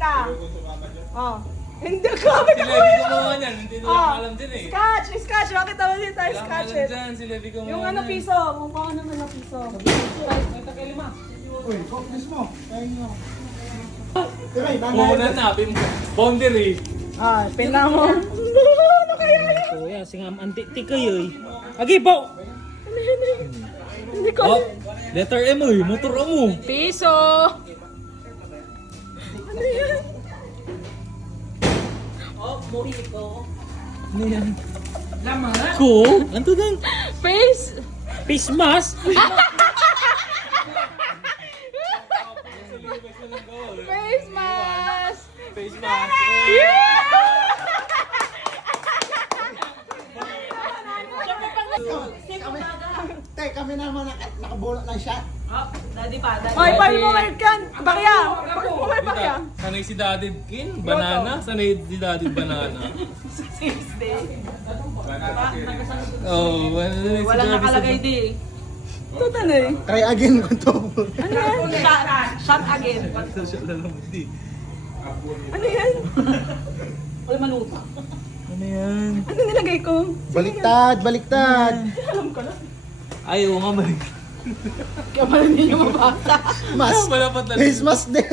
ka. Oh. Hindi ka. Si Levi gumawa niyan, hindi nila alam din eh. Scotch. Bakit naman dito tayo Wala scotch alam it? dyan, si Levi gumawa Yung ano niyan. piso. Mukha ko naman ng piso. Uy, focus mo. Kaya nyo. Diba, Muna na, boundary. Ah, pina mo. Ano kaya yan? Kuya, singam antik kayo eh. Agi po! Hindi ko. Oh, letter M eh, motor mo. Piso. Ano yan? Ano yan? Ko? Ano to lang? Face. Face mask? Face mask. Face mask. Te, kami naman nakabulot ng shot. Ay, paano mo kayo kan? Bakya. Paano mo kayo bakya? Sanay si Daddy Kin, banana. Sanay si Daddy banana. Oh, sanay si Walang Daddy nakalagay sa- di. Ito tanay. Try again kung to. Ano yan? Shot again. Social na lang, di. Ano yan? Wala manuta. Ano yan? Ano nilagay ko? Baliktad. Ay, oo nga, mali. Kaya pala hindi nyo mabasa. Mas. Malapat na. Face mask din.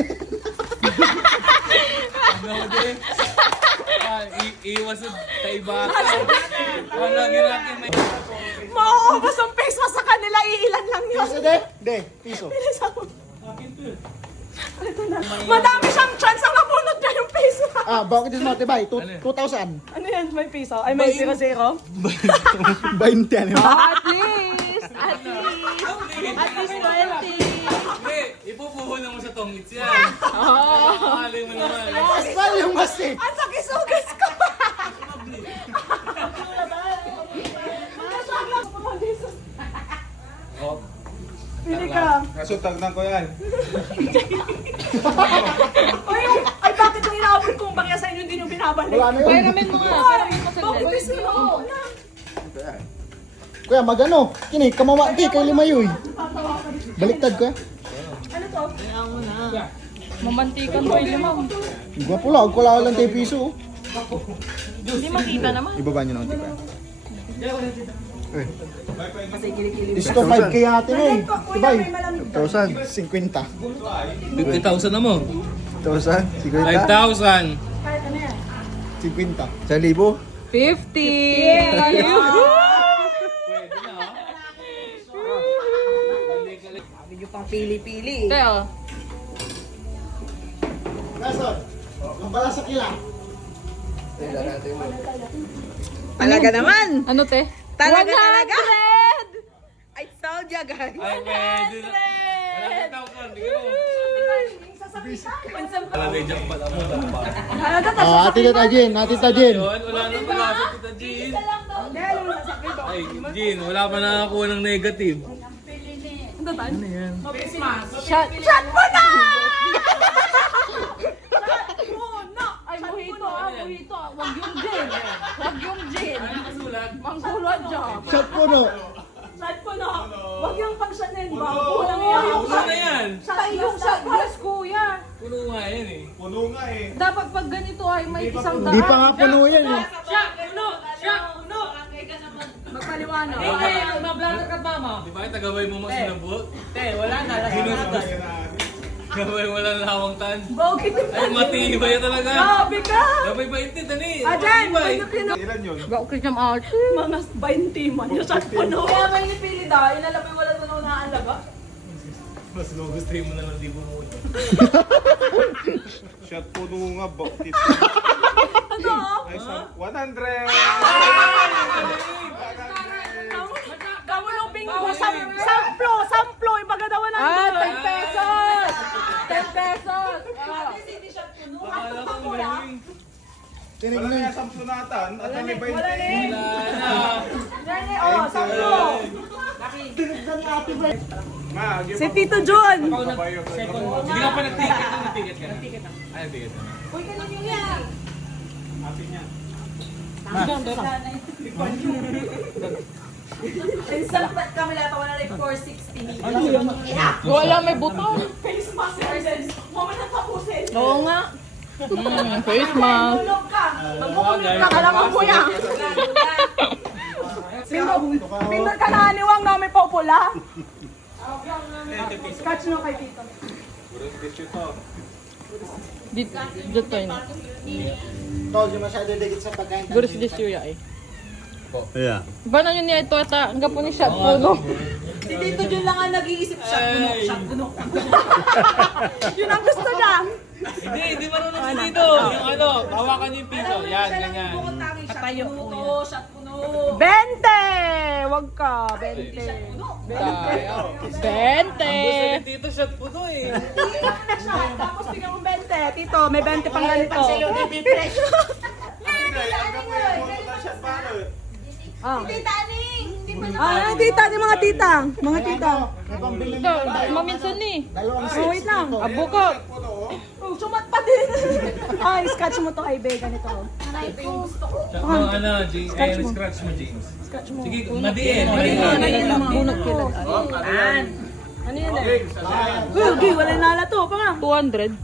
Ano din? Iwas sa taibata. Lagi natin may... Mauubos ang face mask sa kanila. Iilan lang yun. Piso de? De, piso. Bilis ako. Ito na. Madami siyang chance ang nabunot niya yung face mask. Ah, bakit din mo, tibay? Ano yan? 2,000. Ano yan? May piso? Ay, may 0-0? 20 ano? At least! At least 20! Hindi, ipupuhunan mo sa tongits yan. Makaling mo naman. Asal yung mas eh. Ang sakisugas ko! Oh, Pili ka. Nasutagnan ko yan. Ay, bakit yung inaabot kong bakya sa inyo hindi nyo binabalik? Wala na yun. Peramin mo nga. Peramin mo sa Bakit gusto mo? Kuya, magano? Kini, kamawa di, kay limayoy. Baliktad kuya. Ano to? Mamantikan mo yung limang. Gwapo lang, wala lang tayo piso. Hindi makita naman. Ibaba nyo naman, tibay. Isto 5K ate na eh. Tibay. 1,000. 50. 50,000 na mo. 1,000. 50. 5,000. Kahit ano yan? 50. 1,000? 50! Medyo pang pili-pili. Teo. Nasod. Ang bala sa kila. Talaga naman! Ano te? Talaga! I told ya guys! Ay, pwede na. Wala ka tao ka, hindi ka mo. Wala may jack pala mo. Oh, ate Tajin, ate Tajin. Yun, wala nang malapit kita, Jean. Ay, Jean, wala pa nakakuha ng negative. Shot mo na! Ay, mojito ah, mojito. Wag yung gin. Wag yung gin. Mangkulad dyan. Shot po no. Shot po na. Wag yung pagsanin ba? Kulang yan. Ano na yan? Shot yung shot glass, kuya. Puno nga yan eh. Puno nga eh. Dapat pag ganito ay may isang Di pa nga puno yan eh. Magpaliwanag. Di ba, tagabay mo mas sinabot? Wala na. Gabay mo lang lawang tan. Bogey to. Ay, matibay talaga. Grabe ka. Gabay ba ito, Dani? Ajan, Matibay. Ilan yun? mga 20 man. Yung shot po no. Kaya may nipili daw. Ilalabay wala na nung naalaga. Mas gugustuhin mo na lang di mo muna. Shot puno nga, bakit? Ano? Ay, 100! Kamu nung bingo. Samplo. Ipagadawa na. 10 pesos. 10 pesos. Akala ko maling. Wala na yung samplunatan at may 20. Wala na eh. Wala na. Oh, samplo. Ma, give Si Tito John. kabayo. Hindi ka pa nag-ticket na, nag-ticket ka na. Ay, nag-ticket ka na. Uy, kanino yan? Minsan kami lahat wala na 460. Wala may buto. Face mask versus. Mama na tapusin. Oo nga. Face mask. Nakala ko po yan. Pindot ka na aniwang na may popula. Scotch no kay Tito. Dito yun. Tol, di masyado dikit sa pagkain. Gusto si Julia eh. Yeah. Ba na yun niya ito ata, ang gapo ni shot po, no? Si Tito Jun lang ang nag-iisip shot puno. Shot puno. Yun ang gusto niya. Hindi marunong si Tito. Yung ano, hawakan yung piso. Yan, ganyan. Katayo puno, shot puno. 20! Wag ka, 20. 20! Gusto ni Tito shot puno eh. Tapos bigyan mo 20. Tito, may 20 pang ganito. Ah. Tita, di mga tita. Mga tita. May pambili Ito, maminsan ni. dalawang Oh, wait lang. Abuko. Oh, sumat pa din. Ay, scratch mo to kay Bey. Ganito. Ano, James? Eh, scratch mo, James. Scratch mo. Sige, madiin. Madiin. Bunot kila. Ano yan eh? Okay, wala nala to. Pa nga. 200.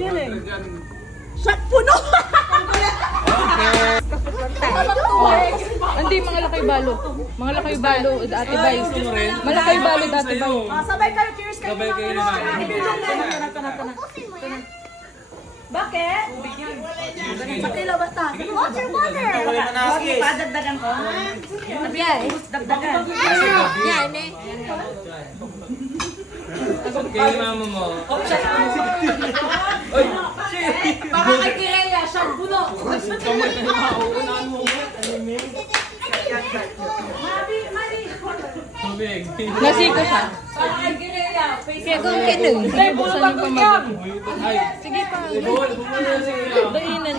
Yan eh. Shot puno! Hindi, mga lakay balo. Mga lakay balo, Ate Bay. Malakay balo, Ate Bay. Sabay kayo, cheers kayo. Sabay kayo naman. Bakit? Pakilo ba ta? Water, water! Okay, padagdagan ko. Yan, dagdagan. Yan eh. Kay mama mo. Baka kay Kireya, siyang puno. Tubig. Nasiko siya. Baka kay Kireya, face Kaya kung kinun. Ay, buksan yung pamagod. Ay, Sige pa. bumuli na si Kuya. Dainan